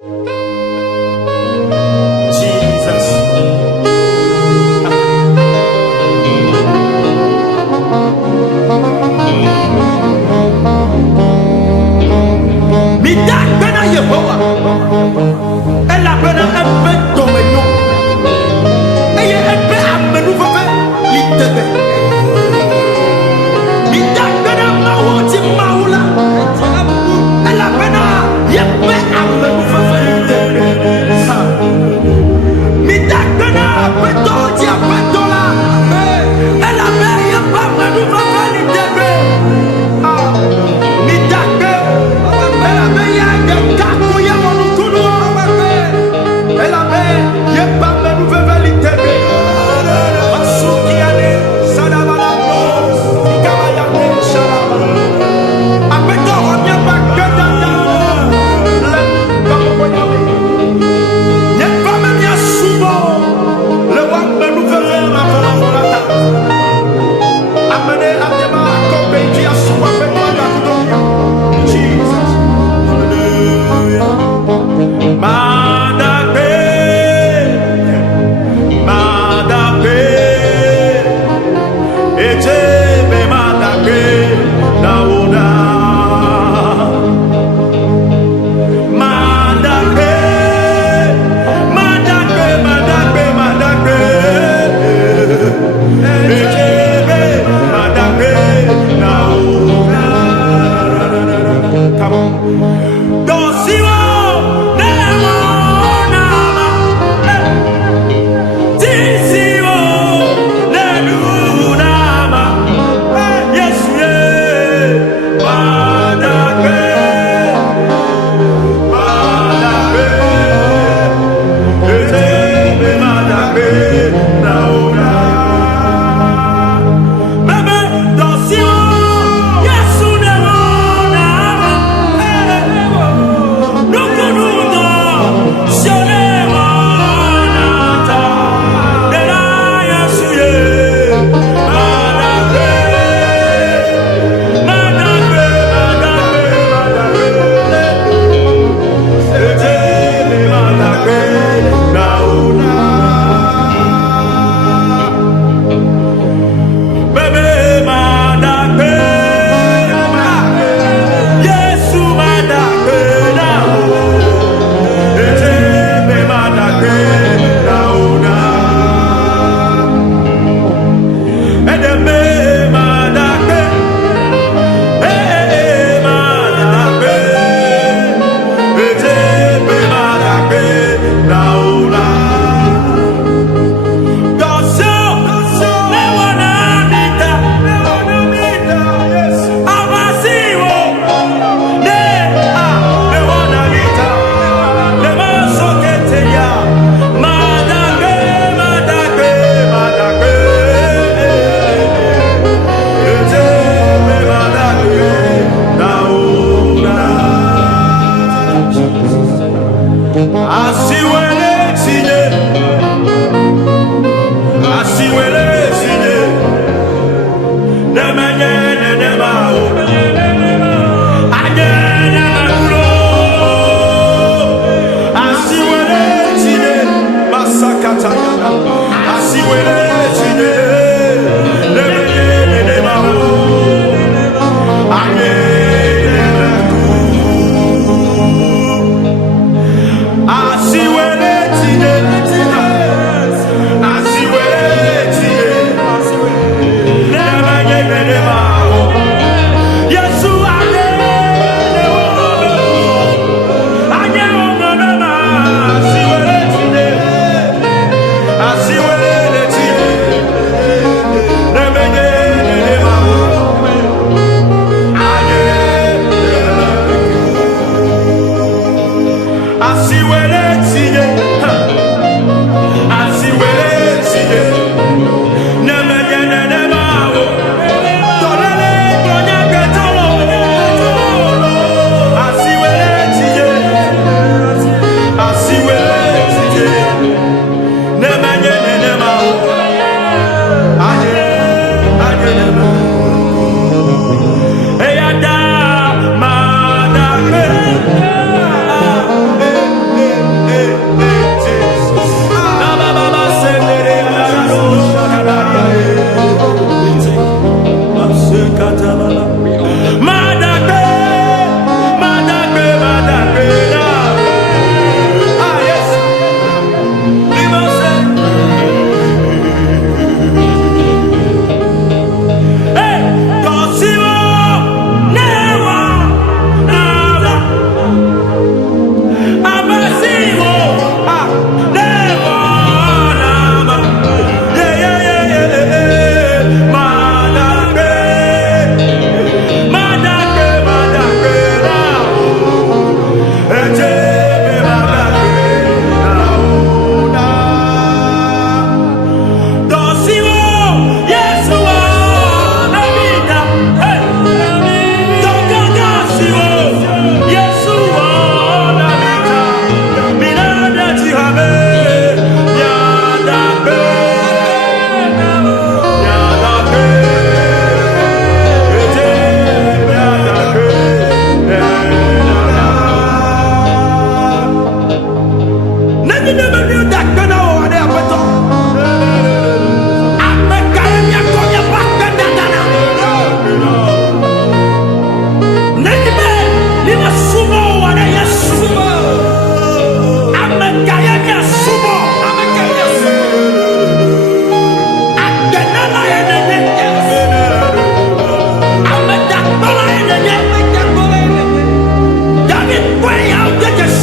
Jesus. Midak bena Yehowa. Ela bena ebe domeno. Eye ebe amenu fefe litebe. Midak bena mawoti maula. Ela bena yebe amenu fefe litebe. Midak bena bedoji abedola. Ela bena yebe amenu fefe litebe.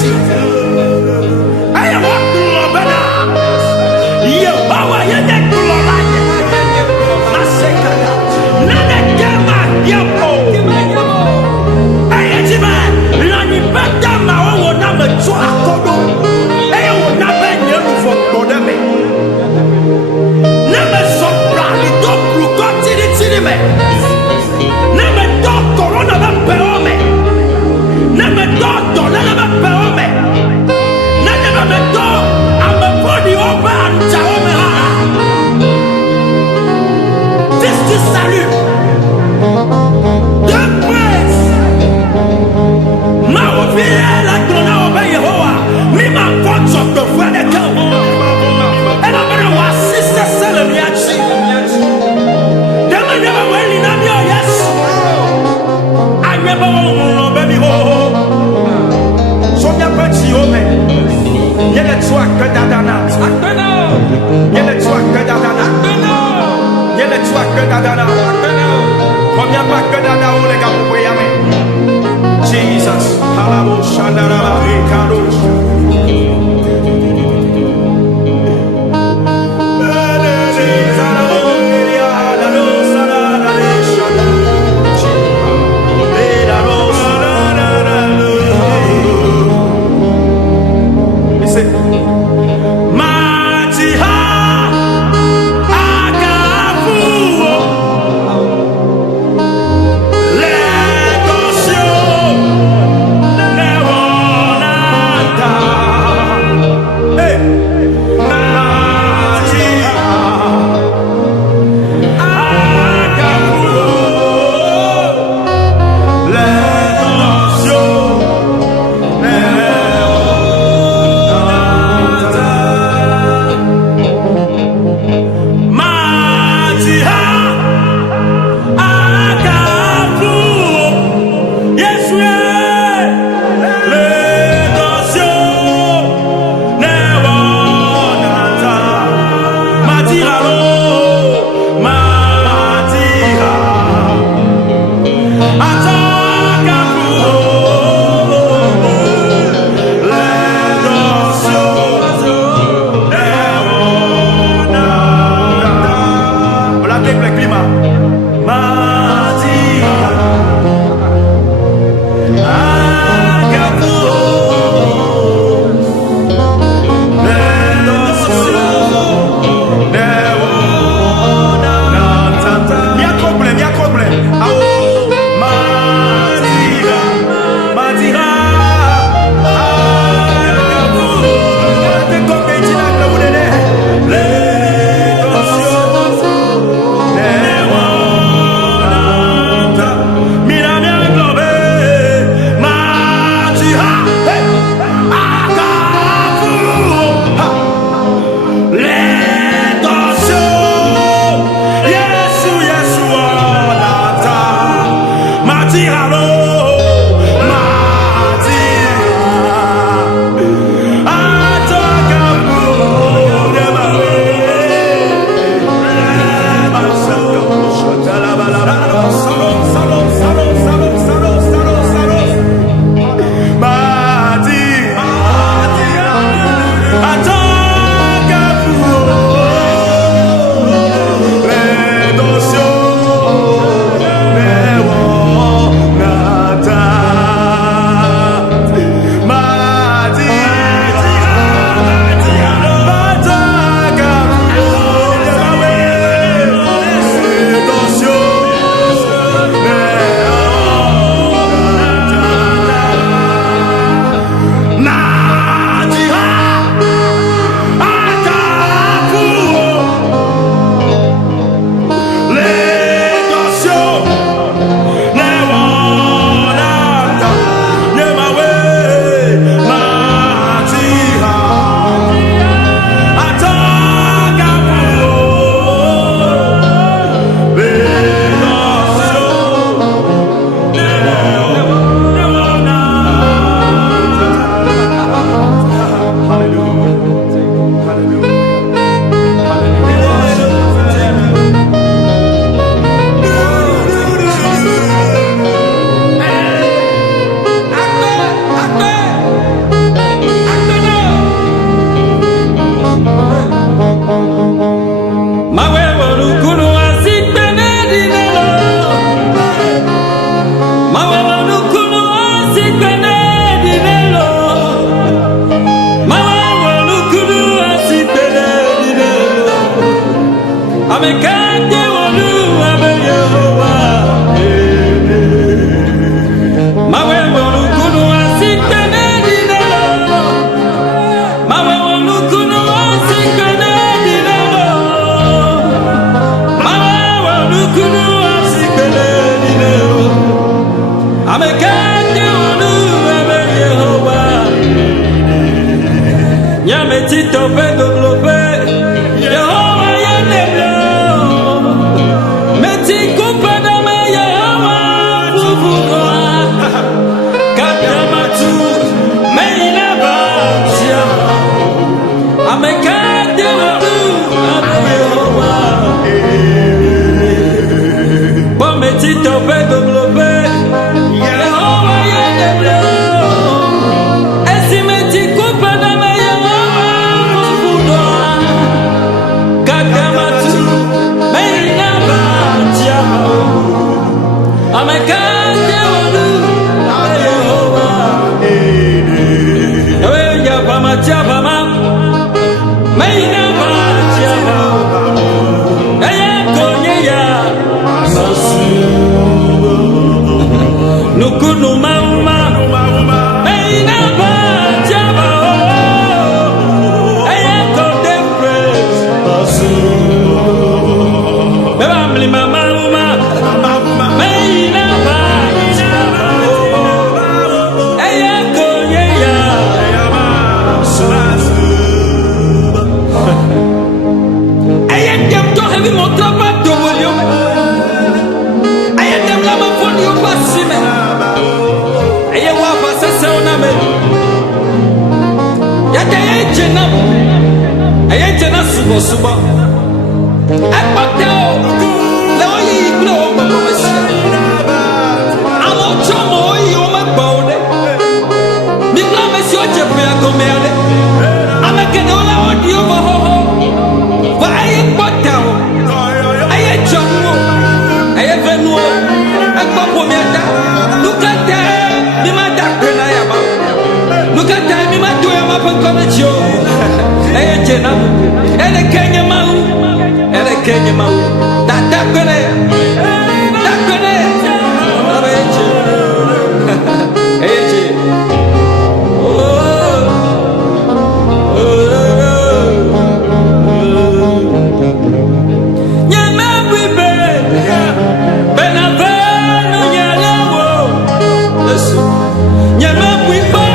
Yesi. I am what Lobena. Yebawa Yene Kuloraya. Masekaya. Nana Gema Yapo. Ayajima. Lani Bata Mao Nama Chua Kodo. Ayo Naba Nyeru for Bodeme. Nama Soprali Dokru Kotiri Tirime. Nama Dok Corona Peome. Nama Dok Dolana Peome. Nama Dok Amapodi Oba and Jaome. This is salute. The praise. Now we are like to know by Yehovah. Me my thoughts of the Father come. And I'm going to assist the Salamiachi. The man never went in on your yes. I never know, baby. So you're going to see me. You're the swag, Kadadana. You're the swag, Kadadana. You're the swag, Kadadana. Come your back, Kadada, Olega, Wayame. Jesus, Halabo, Shandara, Kadosh. Tito Pedro Globe, Yahweh Yaneblo, Meti Kupadama Yahweh Kufugoa, Katamatu, Meina Batia, Amekade Wadu, Ameyowa, Bometi Tito Globe, Yahweh Yaneblo. Suba Akbatao Loyi Glo Babasia Amo Chomo Yoma Bode Mikla Mesio Jepia Gomele Amakenola Odio Boho Vai Akbatao Aye Chomo Aye Venue Akbapo Meta Look at that Mimata Penayama Look at that Mimatu Yama Connection Aye Jenam Kenya mau, Kenya mau, tak kene, apa aja, aja, nyama bibe, benavano nyalawo, nyama bibe.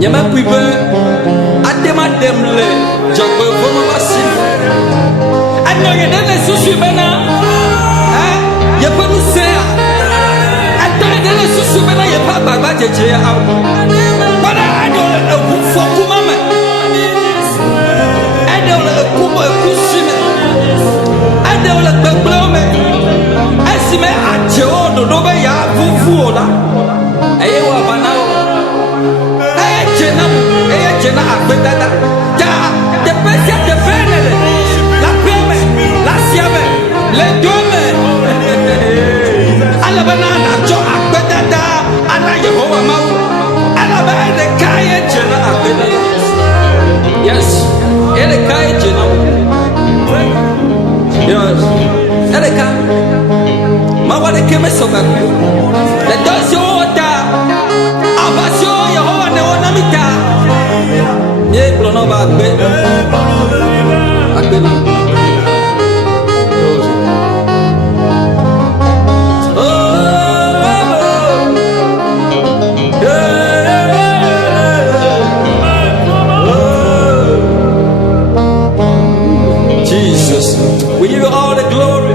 Nyama pibe adem le jogbe fomo basi anyo ye dele susu bena ye panu se atare dele susu bena ye pa baba jeje ya awu bana anyo le fo kuma me anyo le kuma kusime anyo le gbegble me asime aje odo do be ya fufu ola eye wa bana Jena Abedada, the Persia, the Venere, La Peme, La Siame, Le Dome, Alabanana, Jo Abedada, Anna Yehovah Mau, Alabama, the Kaya Jena Abedada. Yes, the Kaya Jena. Yes, the Kaya. Mawade Keme Sogaku, the Dosio Water, Abasio Yehovah Neonamita. Ye plono ba agbe na Jesus, we give you all the glory.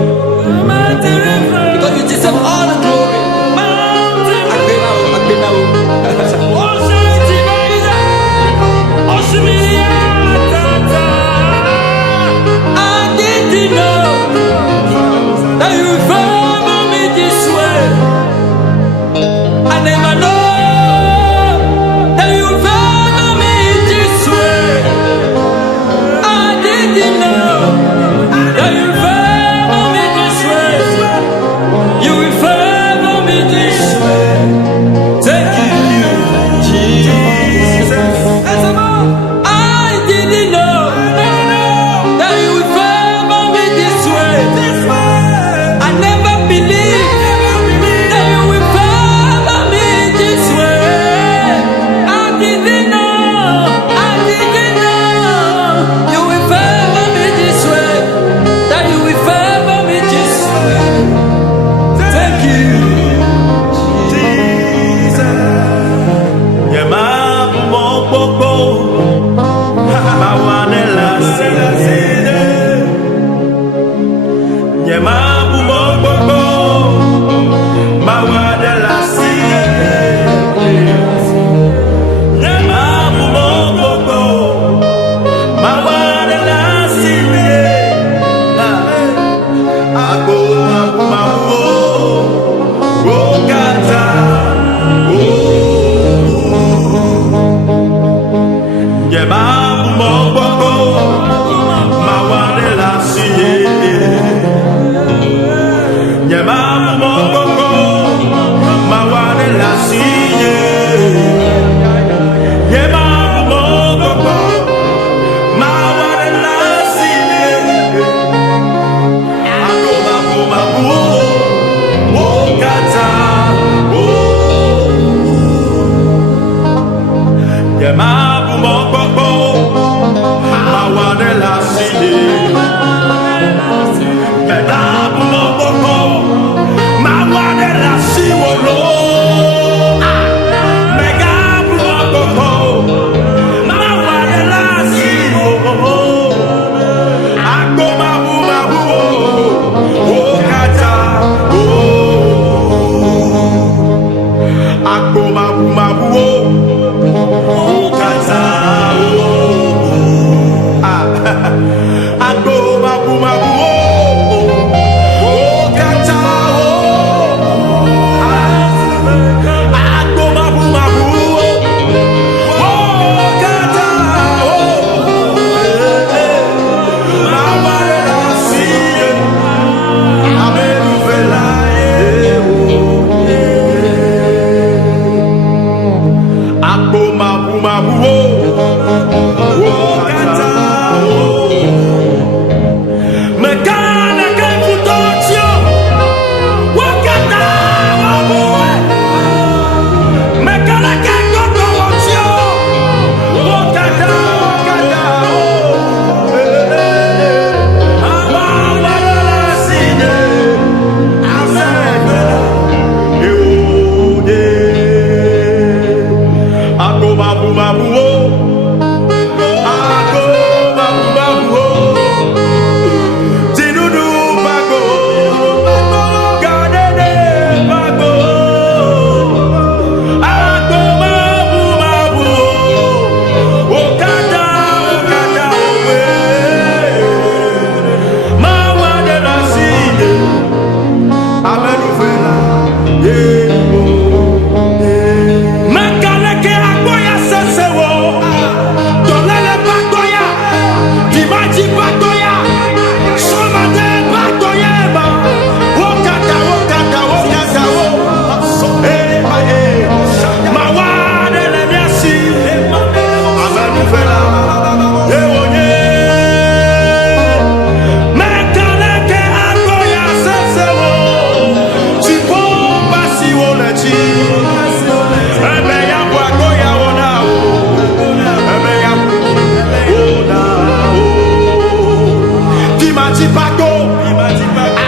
dit pardon.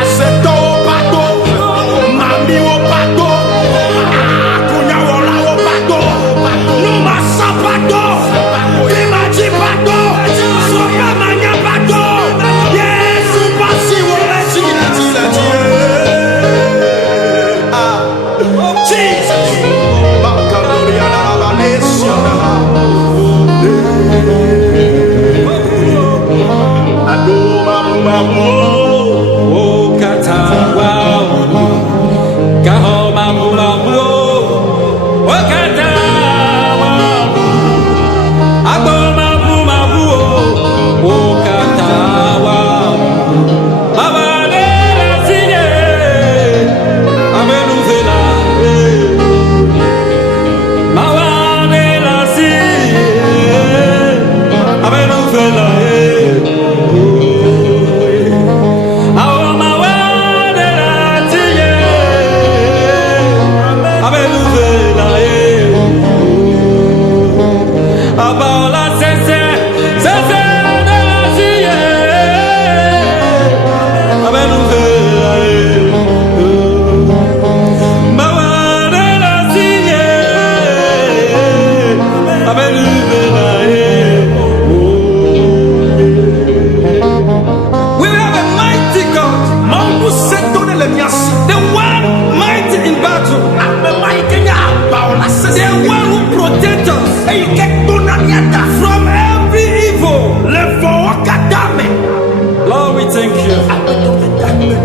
Aseto pardon. Mami au pardon. Akunya wala au pardon. Nous massa pardon. Il m'a dit pardon. Soya manya pardon. Yes, passi wala si la dit. Ah, Jesus. Bakadoria la Valencia. Adoma mamo. Oh, Katawa. Kahoma Mumamo. Oh, Katawa. Agoma Mumamo. Oh, Katawa. Abane la signe. Amenuvela. Mawane la signe. Amenuvela.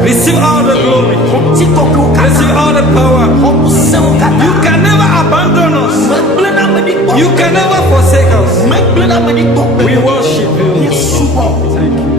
Receive all the glory. Receive all the power. You can never abandon us. You can never forsake us. We worship you. Thank you.